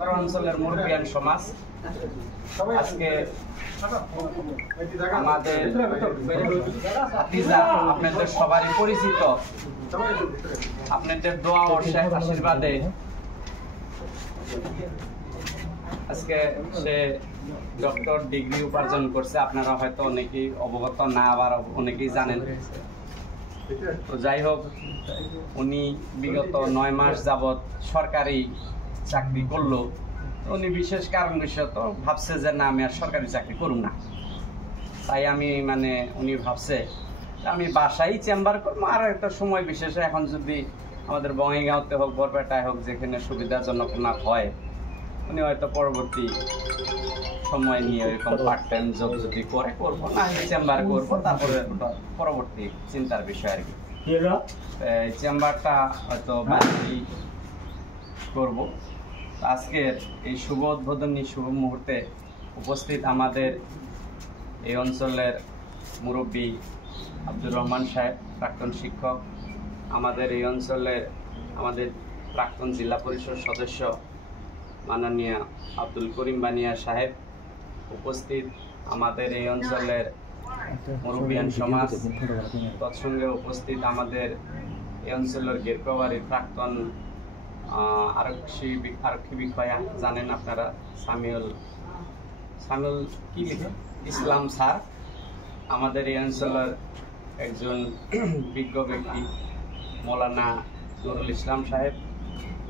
অঞ্চলের মুরব্বিয়ান সমাজ আজকে আমাদের ভাতিজা আপনাদের সবারই পরিচিত, আপনাদের দোয়া ও আশীর্বাদে আজকে সে ডক্টর ডিগ্রি উপার্জন করছে। আপনারা হয়তো অনেকেই অবগত না, আবার অনেকেই জানেন। তো যাই হোক, উনি বিগত 9 মাস যাবৎ সরকারি চাকরি করলো। উনি বিশেষ কারণবশত ভাবছে যে না, আমি আর সরকারি চাকরি করব না। তাই আমি উনি ভাবছে আমি বাসায় চেম্বার করবো, আর একটা সময় বিশেষে এখন যদি আমাদের বঙ্গাইগাঁওতে হোক, বরপেটায় হোক, যেখানে সুবিধাজনক না হয়, উনি হয়তো পরবর্তী সময় নিয়ে এরকম পার্ট টাইম জব যদি করে করবো, না চেম্বার করবো, তারপরে পরবর্তী চিন্তার বিষয় আর কি। এই চেম্বারটা হয়তো বাড়ি করব। আজকের এই শুভ উদ্বোধনী শুভ মুহূর্তে উপস্থিত আমাদের এই অঞ্চলের মুরব্বী আব্দুর রহমান সাহেব, প্রাক্তন শিক্ষক, আমাদের এই অঞ্চলের আমাদের প্রাক্তন জেলা পরিষদ সদস্য মাননীয় আব্দুল করিম বানিয়া সাহেব, উপস্থিত আমাদের এই অঞ্চলের মুরব্বিয়ান সমাজ, তৎসঙ্গে উপস্থিত আমাদের এই অঞ্চলের গেরকাবাড়ির প্রাক্তন আরক্ষী বিষয়া, জানেন আপনারা, সামিউল কি লিখে ইসলাম স্যার, আমাদের এই অঞ্চলের একজন বিজ্ঞ ব্যক্তি মৌলানা নুরুল ইসলাম সাহেব,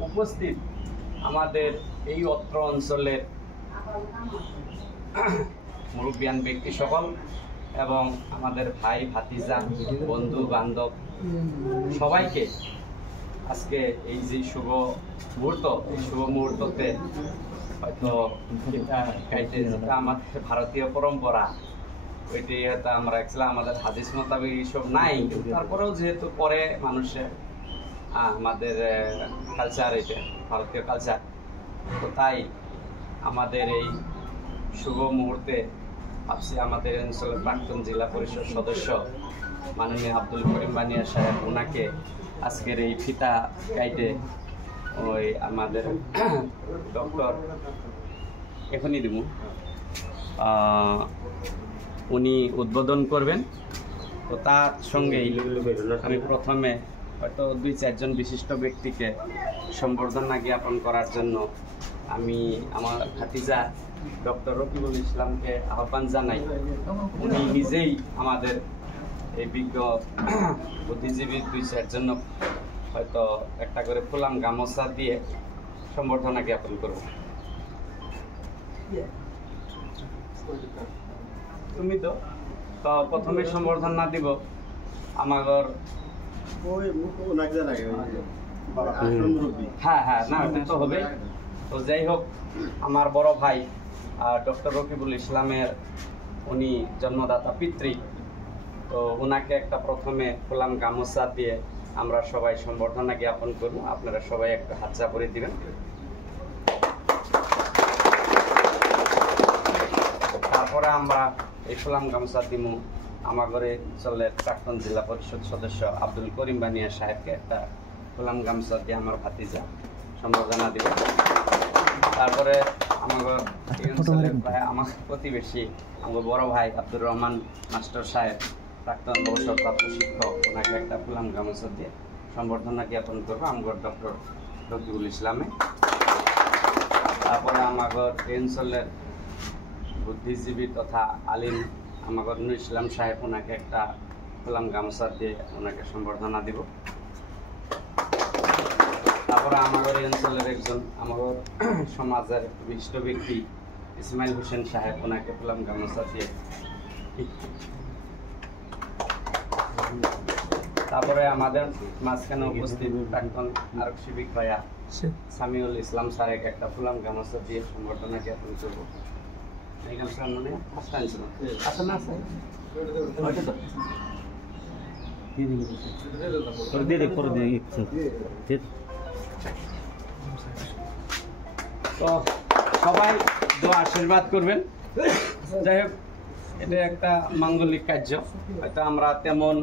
উপস্থিত আমাদের এই অত্র অঞ্চলের মুরব্বিয়ান ব্যক্তি সকল, এবং আমাদের ভাই ভাতিজা, বন্ধু বান্ধব সবাইকে আজকে এই যে শুভ মুহূর্ত, এই শুভ মুহূর্ততে হয়তো যেটা আমাদের ভারতীয় পরম্পরা, ওইটি হয়তো আমরা আমাদের হাদিস মোতাবেক এইসব নাই, তারপরেও যেহেতু পরে মানুষের আমাদের কালচার, এটা ভারতীয় কালচার, তো তাই আমাদের এই শুভ মুহূর্তে ভাবছি আমাদের অঞ্চলের প্রাক্তন জেলা পরিষদ সদস্য মাননীয় আব্দুল করিম বানিয়া সাহেব, ওনাকে আজকের এই ফিতা কাইটে ওই আমাদের ডক্টর এখনই দিব, উনি উদ্বোধন করবেন। তো তার সঙ্গেই আমি প্রথমে হয়তো 2-4 জন বিশিষ্ট ব্যক্তিকে সম্বর্ধনা জ্ঞাপন করার জন্য আমি আমার ভাতিজা ডক্টর রকিবুল ইসলামকে আহ্বান জানাই। উনি নিজেই আমাদের এই বিজ্ঞ বুদ্ধিজীবী 2-4 জন হয়তো একটা করে ফুলাম গামছা দিয়ে সম্বর্ধনা জ্ঞাপন করব। তুমি তো প্রথমে সম্বর্ধনা দিব আমাগর, হ্যাঁ না তো হবে। তো যাই হোক, আমার বড় ভাই ডক্টর রকিবুল ইসলামের উনি জন্মদাতা পিতৃ, তো ওনাকে একটা প্রথমে ফুলাম গামছা দিয়ে আমরা সবাই সম্বর্ধনা জ্ঞাপন করব। আপনারা সবাই একটা হাতচা করে দিবেন। তারপরে আমরা এই ফুলাম গামছা দিব আমাদের অঞ্চলের প্রাক্তন জেলা পরিষদ সদস্য আব্দুল করিম বানিয়া সাহেবকে একটা ফুলাম গামছা দিয়ে আমার ভাতিজা সম্বর্ধনা দিব। তারপরে আমাদের এই অঞ্চলের আমার প্রতিবেশী আমার বড় ভাই আব্দুর রহমান মাস্টার সাহেব, প্রাক্তন অবসরপ্রাপ্ত শিক্ষক, ওনাকে একটা ফুলাম গামছা দিয়ে সম্বর্ধনা জ্ঞাপন করবো আমাদের ডক্টর রকিবুল ইসলামে। তারপরে আমাদের এই অঞ্চলের বুদ্ধিজীবী তথা আলিম আমাদের নুর ইসলাম সাহেব, ওনাকে একটা ফুলাম গামছা দিয়ে ওনাকে সম্বর্ধনা দিব। তারপরে আমাদের এই অঞ্চলের একজন আমাদের সমাজের বিশিষ্ট ব্যক্তি ইসমাইল হোসেন সাহেব, ওনাকে ফুলাম গামছা দিয়ে। তারপরে আমাদের মাঝখানে উপস্থিত প্রাক্তন আরক্ষী বিষয়া সামিউল ইসলাম স্যারকে একটা ফুলাম গামছা দিয়ে সম্বর্ধনা জ্ঞাপন করবো। এই গামছা মানে আসা না তো সবাই দোয়া আশীর্বাদ করবেন। যাই হোক, এটা একটা মাঙ্গলিক কার্য, হয়তো আমরা তেমন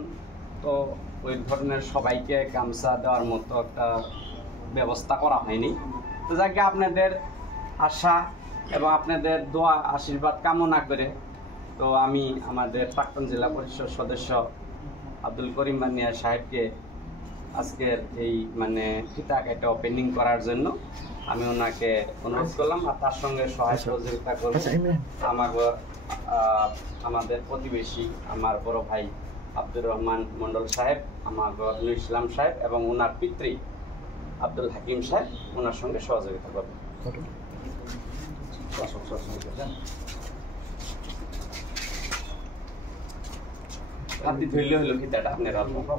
তো ওই ধরনের সবাইকে গামছা দেওয়ার মতো একটা ব্যবস্থা করা হয়নি। তো যাকে আপনাদের আশা এবং আপনাদের দোয়া আশীর্বাদ কামনা করে তো আমি আমাদের প্রাক্তন জেলা পরিষদ সদস্য আব্দুল করিম বানিয়া সাহেবকে আজকের এই মানে ফিতা কাটা ওপেনিং করার জন্য আমি ওনাকে অনুরোধ করলাম আর তার সঙ্গে সহায় সহযোগিতা করব আমাদের প্রতিবেশী আমার বড় ভাই আব্দুর রহমান মন্ডল সাহেব, আমার নুর ইসলাম সাহেব এবং ওনার পিতৃ আব্দুল হাকিম সাহেব ওনার সঙ্গে সহযোগিতা করবে। আপনি ধরলে হলো ফিতাটা আপনার অল্প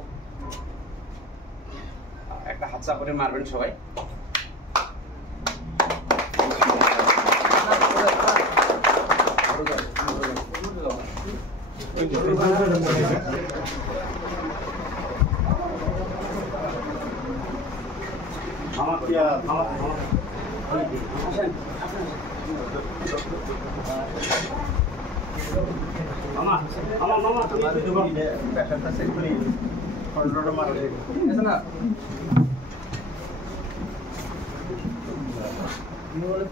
একটা হাতচা করে মারবেন সবাই।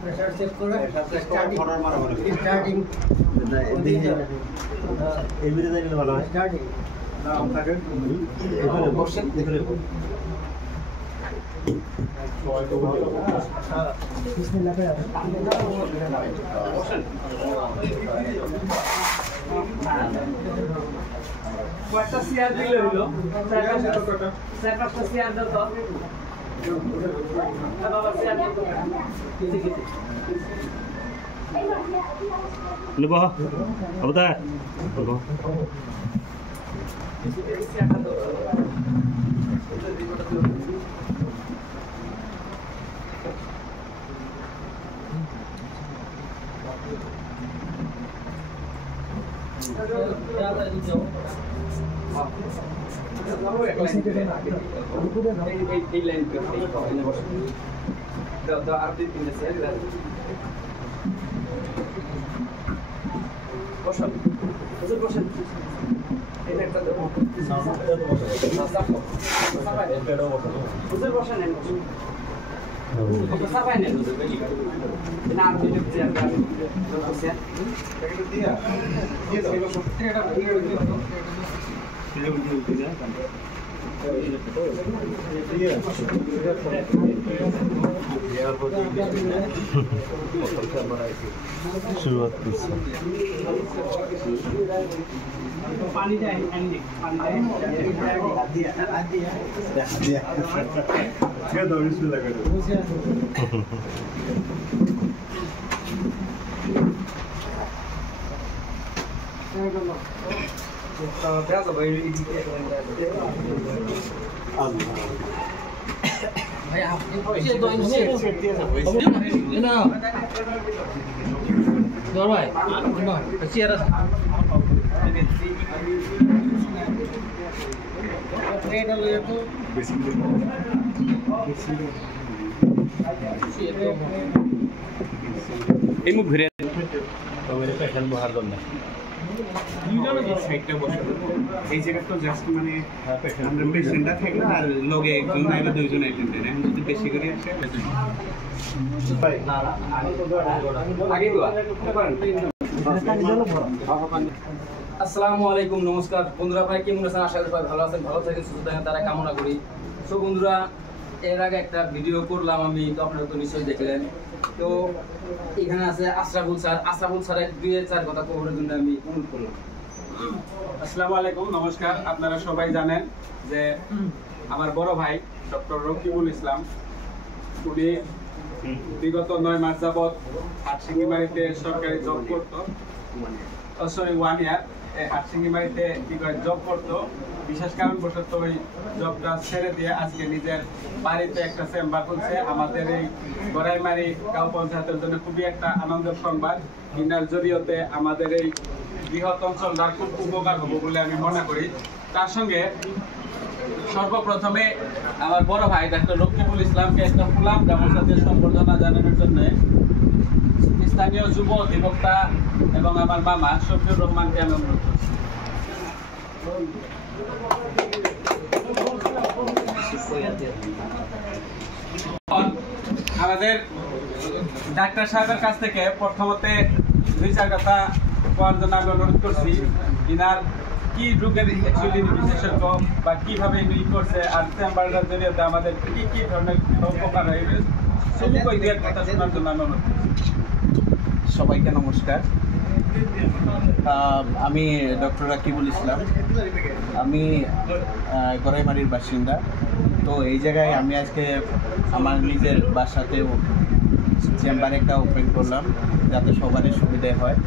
প্রেসার চেক করে স্টার্টিং এবিরে দিলে ভালো হয়। স্টার্টিং নাম থাকে এখানে বসেন এখানে বিসমিল্লাহ করে বসেন। কয়টা চেয়ার দিলে হলো? চারটা চেয়ার দাও তো। Lupa, apa dah? Lupa. शुरुआत पानी जाए भाई आपके पैसे 2 इंच ना दौड़ भाई ना कैसी यार ट्रेड लो ये तो এই মুখ ঘুরে मेरे पैशन बाहर करना সাইডটা বসে এই জায়গাটা জাস্ট মানে আমরা পেশেন্টটা থাকলে আর লগে একজন নাইলে দুইজন অ্যাটেন্ডেন্ট এখন যদি বেশি করে আসে আগে দোয়া আসসালামু আলাইকুম, নমস্কার বন্ধুরা। ভাই কেমন আছেন? আশা করি ভালো আছেন, ভালো থাকেন, সুস্থ থাকেন, তারা কামনা করি। সো বন্ধুরা, এর আগে একটা ভিডিও করলাম আমি, তো আপনারা তো নিশ্চয়ই দেখলেন। তো এখানে আছে আশরাফুল স্যার। আশরাফুল স্যারের 2-4 কথা করার জন্য আমি অনুরোধ করলাম। আসসালামু আলাইকুম, নমস্কার। আপনারা সবাই জানেন যে আমার বড় ভাই ডক্টর রকিবুল ইসলাম, উনি বিগত 9 মাস যাবৎ হাটসিঙ্গি বাড়িতে সরকারি জব করতো, 1 ইয়ার হাটসিঙ্গি বাড়িতে জব করতো। বিশেষ কারণবশত ওই জবটা ছেড়ে দিয়ে আজকে নিজের বাড়িতে একটা চেম্বার খুলছে। আমাদের এই গড়াইমারি গাঁও পঞ্চায়েতের জন্য খুবই একটা আনন্দের সংবাদ। ইনার জড়িয়তে আমাদের এই বৃহৎ অঞ্চলটার খুব উপকার হবো বলে আমি মনে করি। তার সঙ্গে সর্বপ্রথমে আমার বড় ভাই ডাক্তার রকিবুল ইসলামকে একটা ফুলাম গামছা দিয়ে সম্বর্ধনা জানানোর জন্য স্থানীয় যুব অধিবক্তা এবং আমার মামা শফিউর রহমানকে আমি অনুরোধ করছি। আমাদের ডাক্তার সাহেবের কাছ থেকে প্রথমতে 2-4 কথা কোয়ার জন্য আমি অনুরোধ করছি। ইনার কি রোগের অ্যাকচুয়ালি বিশেষজ্ঞ বা কিভাবে এগুলি করছে, আর চেম্বারের জরিয়াতে আমাদের কি কি ধরনের উপকার হয়, সবু কই দিয়ে কথা শোনার জন্য আমি অনুরোধ করছি। সবাইকে নমস্কার। আমি ডক্টর রাকিবুল ইসলাম। আমি গড়াইমারির বাসিন্দা। তো এই জায়গায় আমি আজকে আমার নিজের বাসাতেও চেম্বার একটা ওপেন করলাম, যাতে সবারই সুবিধা হয়।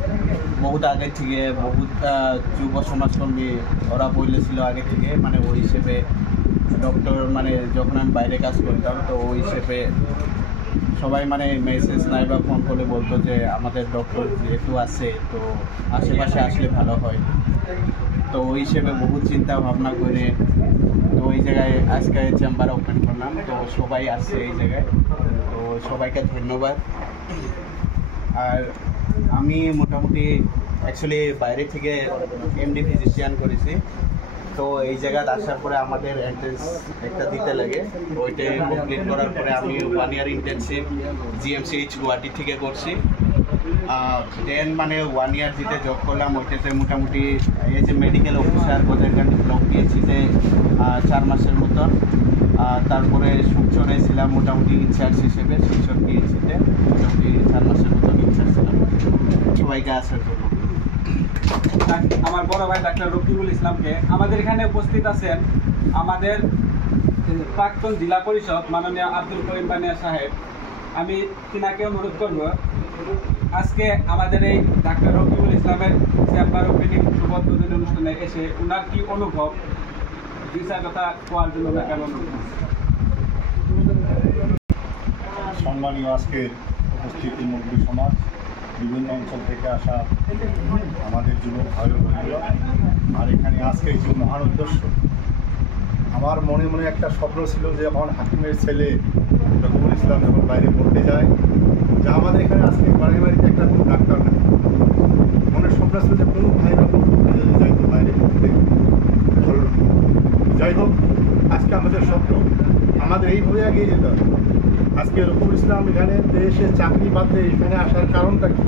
বহুত আগে থেকে বহুত যুব সমাজকর্মী ওরা বলেছিল আগে থেকে, মানে ওই হিসেবে ডক্টর, মানে যখন আমি বাইরে কাজ করতাম তো ওই হিসেবে সবাই মানে মেসেজ নাই বা ফোন করে বলতো যে আমাদের ডক্টর যেহেতু আছে তো আশেপাশে আসলে ভালো হয়। তো ওই হিসেবে বহু চিন্তা ভাবনা করে তো ওই জায়গায় আজকে চেম্বার ওপেন করলাম। তো সবাই আসছে এই জায়গায়, তো সবাইকে ধন্যবাদ। আর আমি মোটামুটি অ্যাকচুয়ালি বাইরে থেকে এমডি ফিজিশিয়ান করেছি। তো এই জায়গায় আসার পরে আমাদের এন্ট্রেন্স একটা দিতে লাগে, ওইটা কমপ্লিট করার পরে আমি 1 ইয়ার ইন্টার্নশিপ জিএমসিএইচ গুয়াহাটি থেকে করছি। দেন মানে 1 ইয়ার যেতে জব করলাম, ওইটাতে মোটামুটি এই যে মেডিকেল অফিসার গজেরকান্দি ব্লক দিয়েছি যে 4 মাসের মতন। তারপরে শিবচরে ছিলাম মোটামুটি ইনচার্জ হিসেবে, শিবচর পিএইচিতে মোটামুটি 4 মাসের মতন ইনচার্জ ছিলাম। সবাইকে আসার জন্য আমার বড় ভাই ডাক্তার রকিবুল ইসলামকে, আমাদের এখানে উপস্থিত আছেন আমাদের প্রাক্তন জেলা পরিষদ মাননীয় আব্দুল করিম বানিয়া সাহেব। আমি তিনাকে অনুরোধ করব আজকে আমাদের এই ডাক্তার রকিবুল ইসলামের চেম্বার ওপেনিং শুভোদ্বোধনী অনুষ্ঠানে এসে ওনার কি অনুভব 2-4 কথা কোয়ার জন্য ওনাকে অনুরোধ করছি। সম্মানীয় আজকের উপস্থিতি মুরব্বী সমাজ, বিভিন্ন অঞ্চল থেকে আসা আমাদের যুবক ভাই বোনেরা, আর এখানে আজকে যে মহান উদ্দেশ্য, আমার মনে মনে একটা স্বপ্ন ছিল যে যখন হাকিমের ছেলে রকিবুল ইসলাম যখন বাইরে পড়তে যায়, যে আমাদের এখানে আজকে বাড়ি বাড়িতে একটা কোনো ডাক্তার নেই। মনের স্বপ্ন ছিল যে কোনো ভাইরা যাইতো বাইরে পড়তে, ভালো। যাই হোক, আজকে আমাদের স্বপ্ন আমাদের এইভাবে এগিয়ে যেতে হবে। আজকে রকিবুল ইসলাম এখানে দেশে চাকরি বাদে এখানে আসার কারণটা কি?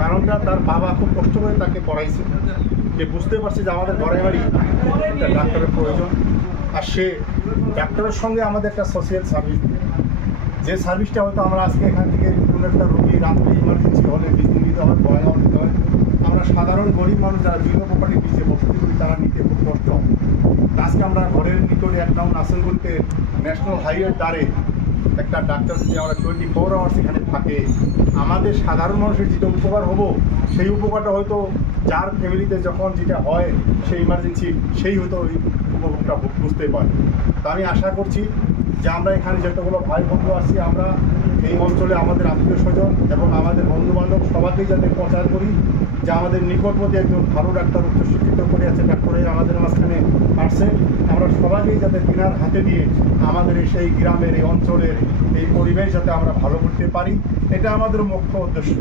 কারণটা তার বাবা খুব কষ্ট করে তাকে পড়াইছে। সে বুঝতে পারছে যে আমাদের ঘরে বাড়ি একটা ডাক্তারের প্রয়োজন, আর সে ডাক্তারের সঙ্গে আমাদের একটা সোশিয়াল সার্ভিস, যে সার্ভিসটা হয়তো আমরা আজকে এখান থেকে কোনো একটা রোগী রাত্রে ইমার্জেন্সি হলে বিজলি নিতে হয়, ভয়ানক নিতে হয়, আমরা সাধারণ গরিব মানুষ যারা বিভিন্ন প্রপার্টির পিছিয়ে বসতি করি তারা নিতে খুব কষ্ট। আজকে আমরা ঘরের নিকটে একদম নাসিরগঞ্জে ন্যাশনাল হাইওয়ের দ্বারে একটা ডাক্তার যদি আমরা 24 আওয়ার্স এখানে থাকে, আমাদের সাধারণ মানুষের যেটা উপকার হবো সেই উপকারটা হয়তো যার ফ্যামিলিতে যখন যেটা হয় সেই ইমার্জেন্সি, সেই হয়তো ওই উপভোগটা বুঝতে পারে। তা আমি আশা করছি যে আমরা এখানে যতগুলো ভাই বন্ধু আসছি, আমরা এই অঞ্চলে আমাদের আত্মীয় স্বজন এবং আমাদের বন্ধুবান্ধব সবাইকেই যাতে প্রচার করি যে আমাদের নিকটবর্তী একজন ভালো ডাক্তার, উচ্চশিক্ষিত করে আছে ডাক্তারের আমাদের মাঝখানে আসছে। আমরা সবাইকেই যাতে তিনার হাতে দিয়ে আমাদের সেই গ্রামের, এই অঞ্চলের এই পরিবেশ যাতে আমরা ভালো করতে পারি, এটা আমাদের মুখ্য উদ্দেশ্য।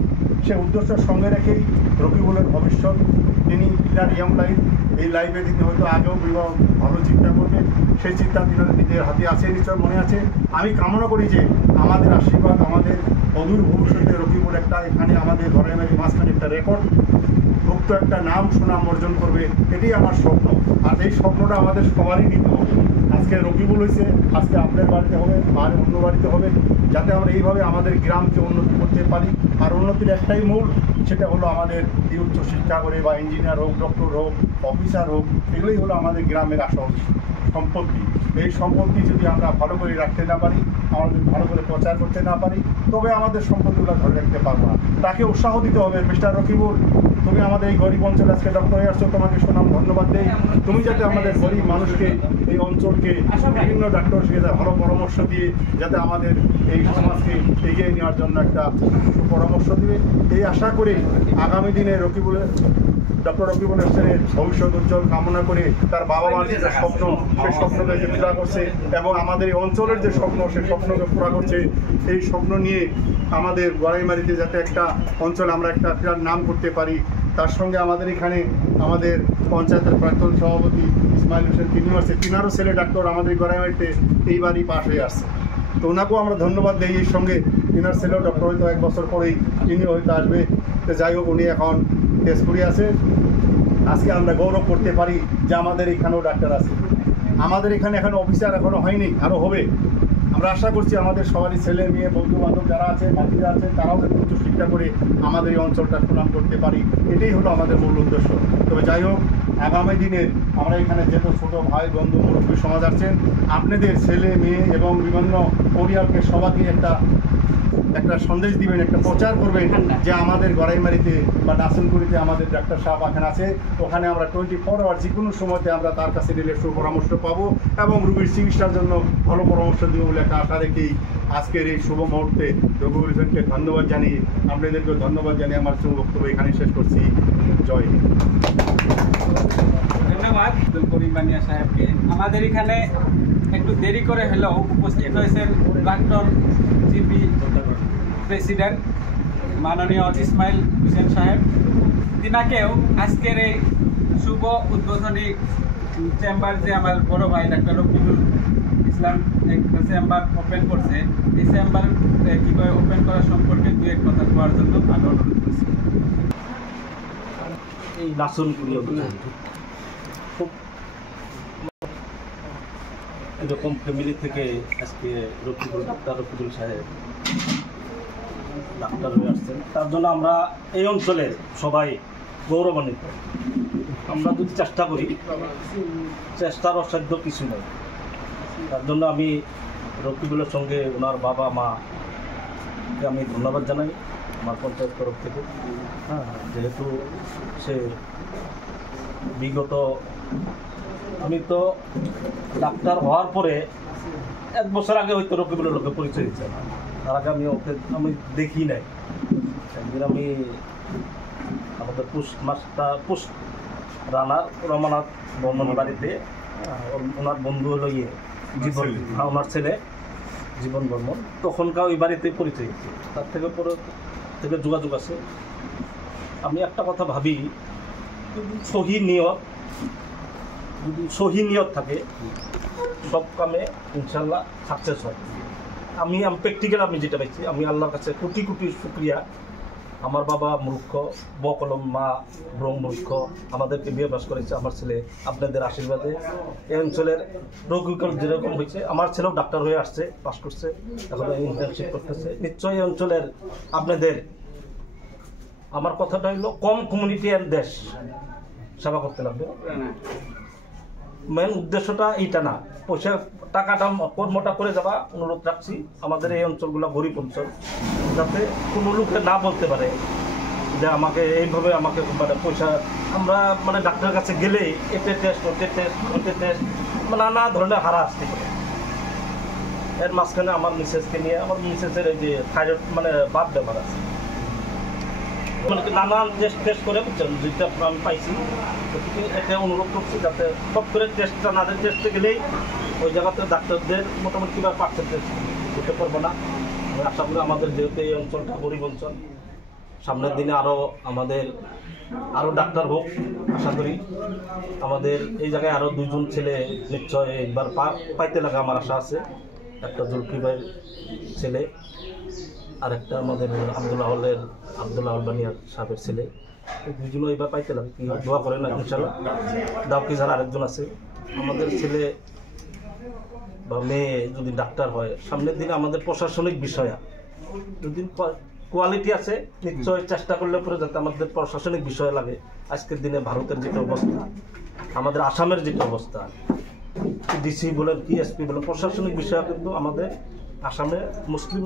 সে উদ্দেশ্যের সঙ্গে রেখেই রকিবুলের ভবিষ্যৎ, তিনি তিনার ইয়ং লাইফ, এই লাইফে তিনি হয়তো আগেও বিবাহ ভালো চিন্তা করবে, সেই চিন্তা তিনার নিজের হাতে আছে, নিশ্চয় মনে আছে। আমি কামনা করি যে আমাদের আশীর্বাদ, আমাদের অদূর ভবিষ্যতে রকিবুল একটা এখানে আমাদের ঘরে মাঝখানে একটা রেকর্ড ভুক্ত একটা নাম সুনাম অর্জন করবে, এটাই আমার স্বপ্ন। আর এই স্বপ্নটা আমাদের সবারই নিতে হবে। আজকে রকিবুল হয়েছে, আজকে আপনার বাড়িতে হবে, আর অন্য বাড়িতে হবে, যাতে আমরা এইভাবে আমাদের গ্রামকে উন্নতি করতে পারি। আর উন্নতির একটাই মূল, সেটা হলো আমাদের এই উচ্চশিক্ষা করে বা ইঞ্জিনিয়ার হোক, ডক্টর হোক, অফিসার হোক, এগুলোই হলো আমাদের গ্রামের আসল সম্পত্তি। এই সম্পত্তি যদি আমরা ভালো করে রাখতে না পারি, আমরা যদি ভালো করে প্রচার করতে না পারি, তবে আমাদের সম্পত্তিগুলো ধরে রাখতে পারবো না। তাকে উৎসাহ দিতে হবে, মিস্টার রকিবুল, তুমি আমাদের এই গরিব অঞ্চলে আজকে ডক্টর হয়ে আসছো, তোমাকে সুনাম ধন্যবাদ দেই। তুমি যাতে আমাদের গরিব মানুষকে, এই অঞ্চলকে, বিভিন্ন ডাক্তারকে ভালো পরামর্শ দিয়ে যাতে আমাদের এই সমাজকে এগিয়ে নেওয়ার জন্য একটা পরামর্শ দিবে, এই আশা করে আগামী দিনে ডক্টর রকিবুল হোসেনের ভবিষ্যৎ উজ্জ্বল কামনা করে, তার বাবা মার যে স্বপ্ন, সেই স্বপ্নকে যে পুরা করছে এবং আমাদের এই অঞ্চলের যে স্বপ্ন, সেই স্বপ্নকে পুরা করছে, এই স্বপ্ন নিয়ে আমাদের গড়াইমারিতে যাতে একটা অঞ্চল আমরা একটা বিরাট নাম করতে পারি। তার সঙ্গে আমাদের এখানে আমাদের পঞ্চায়েতের প্রাক্তন সভাপতি ইসমাইল হোসেন, তিনিও আছে, তিনারও ছেলে ডাক্তার আমাদের গড়াইমারিতে এইবারই পাশ হয়ে আসছে। তো ওনাকেও আমরা ধন্যবাদ দিই। এর সঙ্গে তিনার ছেলেও ডক্টর হয়তো 1 বছর পরেই তিনি হয়তো আসবে। তো যাই হোক, উনি এখন তেজপুরে আছে। আজকে আমরা গৌরব করতে পারি যে আমাদের এখানেও ডাক্তার আছে। আমাদের এখানে এখন অফিসার এখনও হয়নি, আরও হবে। আমরা আশা করছি আমাদের সবারই ছেলে মেয়ে বন্ধু বান্ধব যারা আছে, ভাতিরা আছে, তারাও যাতে উচ্চ শিক্ষা করে আমাদের এই অঞ্চলটা সুনাম করতে পারি, এটাই হলো আমাদের মূল উদ্দেশ্য। তবে যাই হোক, আগামী দিনে আমরা এখানে যত ছোটো ভাই বন্ধু মুরব্বী সমাজ আছেন, আপনাদের ছেলে মেয়ে এবং বিভিন্ন পরিবারকে সবাইকে একটা সন্দেশ দিবেন, একটা প্রচার করবেন যে আমাদের গড়াইমারিতে বা নাসিমপুরিতে আমাদের ডাক্তার সাহেব এখানে আছে। ওখানে আমরা 24 আওয়ার যে কোনো সময়তে আমরা তার কাছে নিলে সুপরামর্শ পাবো এবং রোগীর চিকিৎসার জন্য ভালো পরামর্শ দিব বলে একটা আশা রেখেই আজকের এই শুভ মুহূর্তে রঘুবীর হোসেনকে ধন্যবাদ জানিয়ে, আপনাদেরকেও ধন্যবাদ জানিয়ে আমার শুভ বক্তব্য এখানে শেষ করছি। জয় হিন্দ। ধন্যবাদ করিম বানিয়া সাহেবকে। আমাদের এখানে একটু দেরি করে হলেও উপস্থিত হয়েছেন প্রাক্তন জিপি প্রেসিডেন্ট মাননীয় ইসমাইল হোসেন সাহেব। তিনাকেও আজকের এই শুভ উদ্বোধনী চেম্বার যে আমার বড় ভাই ডাক্তার রকিবুল ইসলাম একটা চেম্বার ওপেন করছে, এই চেম্বার কীভাবে ওপেন করা সম্পর্কে দু এক কথা বলার জন্য আমি অনুরোধ করছি। এই নাসনপুরি খুব এরকম ফ্যামিলি থেকে আজকে ডাক্তার রকিবুল সাহেব ডাক্তার হয়ে আসছেন, তার জন্য আমরা এই অঞ্চলের সবাই গৌরবান্বিত। আমরা যদি চেষ্টা করি, চেষ্টার অসাধ্য কিছু নয়। তার জন্য আমি রকিবুলের সঙ্গে ওনার বাবা মাকে আমি ধন্যবাদ জানাই আমার পঞ্চায়েত তরফ থেকে। হ্যাঁ, যেহেতু সে বিগত, আমি তো ডাক্তার হওয়ার পরে 1 বছর আগে হয়তো রকিবুলের লোকে পরিচয় দিচ্ছে না, তার আগে আমি দেখি নাই। একদিন আমি আমাদের পোস্ট রানার রমানাথ বর্মন বাড়িতে, ওনার বন্ধু হলো জীবন, ওনার ছেলে জীবন বর্মন, তখনকার ওই বাড়িতে পরিচয় দিচ্ছে। তার থেকে পরে থেকে যোগাযোগ আছে। আমি একটা কথা ভাবি, যদি সহি নিয়ত থাকে সব কামে ইনশাল্লাহ সাকসেস হয়। আমি প্র্যাকটিক্যাল আমি যেটা পাইছি, আমি আল্লাহর কাছে কোটি কোটি শুক্রিয়া। আমার বাবা মূর্খ, বকলম, মা ব্রহ্মূর্খ, আমাদেরকে বিয়ে বাস করেছে আমার ছেলে আপনাদের আশীর্বাদে। এই অঞ্চলের রোগীকল যেরকম হয়েছে, আমার ছেলেও ডাক্তার হয়ে আসছে, পাস করছে, এখন ইন্টার্নশিপ করতেছে। নিশ্চয়ই এই অঞ্চলের আপনাদের, আমার কথাটা হলো কম কমিউনিটি অ্যান্ড দেশ সেবা করতে লাগবে। মেন উদ্দেশ্যটা এইটা না, পয়সা টাকাটা কর্মটা করে যাবা। অনুরোধ রাখছি আমাদের এই অঞ্চলগুলো গরিব অঞ্চল, যাতে কোনো লোকে না বলতে পারে যে আমাকে এইভাবে আমাকে মানে পয়সা, আমরা মানে ডাক্তারের কাছে গেলেই এতে টেস্ট ওতে টেস্ট ওতে টেস্ট নানা ধরনের হারাহাস্তি করে। এর মাঝখানে আমার মিসেসকে নিয়ে, আমার মিসেসের এই যে থাইরয়েড মানে বাত ব্যাপার আছে, মানে নানান টেস্ট করে বুঝছেন, যেটা আমি পাইছি। গতিকে এটা অনুরোধ করছি যাতে সব করে টেস্টটা না দেয়, টেস্টে গেলেই ওই জায়গাতে ডাক্তারদের মোটামুটি কীভাবে পার্সেন্টেজ করতে পারবো না। আমি আশা করি আমাদের যেহেতু এই অঞ্চলটা গরিব অঞ্চল, সামনের দিনে আরও ডাক্তার হোক আশা করি। আমাদের এই জায়গায় আরও 2 জন ছেলে নিশ্চয় একবার পাইতে লাগা আমার আশা আছে। একটা জুলফি ভাইয়ের ছেলে, আর একটা আমাদের আব্দুল্লাহ আলবানিয়ার সাহেবের ছেলে, 2 জনও এবার পাইতে লাগে। কি দোয়া করে না ইনশাল্লাহ। দাউকি যারা আরেকজন আছে, আমাদের ছেলে বা মেয়ে যদি ডাক্তার হয়, সামনের দিনে আমাদের প্রশাসনিক বিষয়া যদি কোয়ালিটি আছে, নিশ্চয় চেষ্টা করলে পরে যাতে আমাদের প্রশাসনিক বিষয় লাগে। আজকের দিনে ভারতের যেটা অবস্থা, আমাদের আসামের যেটা অবস্থা, ডিসি বলেন কি এসপি বলেন, প্রশাসনিক বিষয় কিন্তু আমাদের আসামে মুসলিম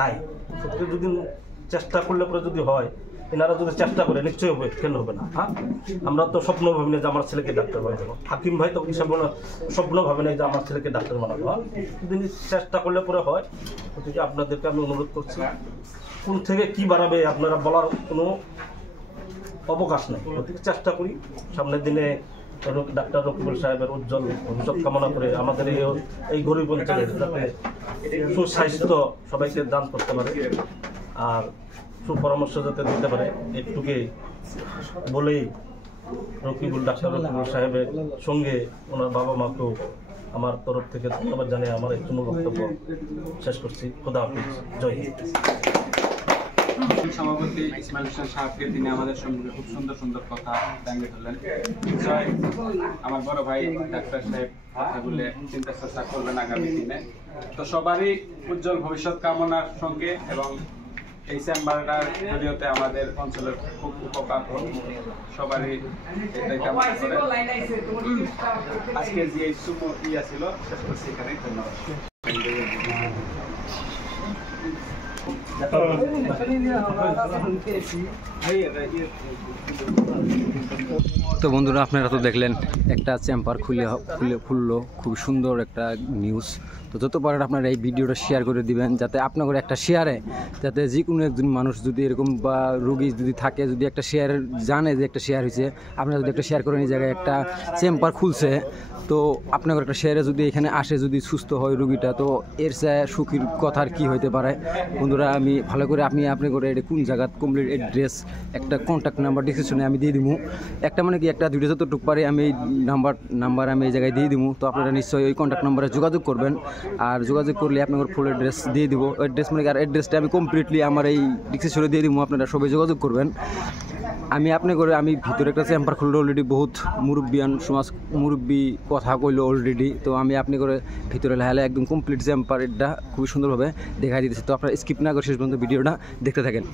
নাই। যদি চেষ্টা করলে পরে যদি হয়, এনারা যদি চেষ্টা করে নিশ্চয়ই হবে, কেন হবে না? হ্যাঁ, আমরা তো স্বপ্ন ভাবি না যে আমার ছেলেকে ডাক্তার বানাবো। হাকিম ভাই তো স্বপ্ন ভাবে না যে আমার ছেলেকে ডাক্তার বানাবো। যদি চেষ্টা করলে পরে হয়, গতিকে আপনাদেরকে আমি অনুরোধ করছি, কোন থেকে কি বাড়াবে আপনারা বলার কোনো অবকাশ নেই। গতিকে চেষ্টা করি সামনের দিনে ডাক্তার রকিবুল সাহেবের উজ্জ্বল ভবিষ্যৎ কামনা করে আমাদের এই গরিব অঞ্চলের যাতে সুস্বাস্থ্য সবাইকে দান করতে পারে আর সুপরামর্শ যাতে দিতে পারে, একটুকে বলেই ডাক্তার রকিবুল সাহেবের সঙ্গে ওনার বাবা মাকেও আমার তরফ থেকে ধন্যবাদ জানিয়ে আমার এই চূর্ণ বক্তব্য শেষ করছি। খোদা হাফিজ, জয় হিন্দ। সভাপতি ইসমাইল হোসেন সাহেবকে তিনি আমাদের সম্পর্কে খুব সুন্দর সুন্দর কথা দাঙ্গে ধরলেন। নিশ্চয় আমার বড় ভাই ডাক্তার সাহেব কথাগুলো চিন্তা চর্চা করবেন আগামী দিনে। তো সবারই উজ্জ্বল ভবিষ্যৎ কামনার সঙ্গে এবং এই চেম্বারটার জরিয়তে আমাদের অঞ্চলের খুব উপকার হোক, সবারই এটাই কামনা করে আজকের যে সুমো ইয়া ছিল শেষ করছি এখানে। ধন্যবাদ। তো বন্ধুরা, আপনারা তো দেখলেন একটা চেম্বার খুললো, খুব সুন্দর একটা নিউজ। তো যত পারেন আপনারা এই ভিডিওটা শেয়ার করে দিবেন, যাতে আপনাদের একটা শেয়ারে যাতে যে কোনো একজন মানুষ যদি এরকম বা রোগী যদি থাকে, যদি একটা শেয়ার জানে যে একটা শেয়ার হয়েছে, আপনারা যদি একটা শেয়ার করেন এই জায়গায় একটা চেম্বার খুলছে, তো আপনাদের একটা শেয়ারে যদি এখানে আসে, যদি সুস্থ হয় রুগীটা, তো এর চেয়ে সুখীর কথার কি হইতে পারে। বন্ধুরা, আমি ভালো করে আপনি করে এটা কোন জায়গা কমপ্লিট অ্যাড্রেস, একটা কন্ট্যাক্ট নাম্বার ডিসক্রিপশনে আমি দিয়ে দিব। একটা মানে কি একটা দুইটা যতটুকু পারে আমি এই নাম্বার আমি এই জায়গায় দিয়ে দিব। তো আপনারা নিশ্চয়ই ওই কন্ট্যাক্ট নাম্বারে যোগাযোগ করবেন, আর যোগাযোগ করলে আপনাদের ফুল অ্যাড্রেস দিয়ে দিব। অ্যাড্রেস মানে আর অ্যাড্রেসটা আমি কমপ্লিটলি আমার এই ডিসক্রিপশনে দিয়ে দিব, আপনারা সবাই যোগাযোগ করবেন। আমি ভিতরে একটা চেম্বার খুললো অলরেডি, বহুত মুরব্বী কথা কইলো অলরেডি। তো আমি করে ভিতরে লাহালে একদম কমপ্লিট চেম্বার এটা খুবই সুন্দরভাবে দেখাই দিতেছে। তো আপনারা স্কিপ না করে শেষ পর্যন্ত ভিডিওটা দেখতে থাকেন।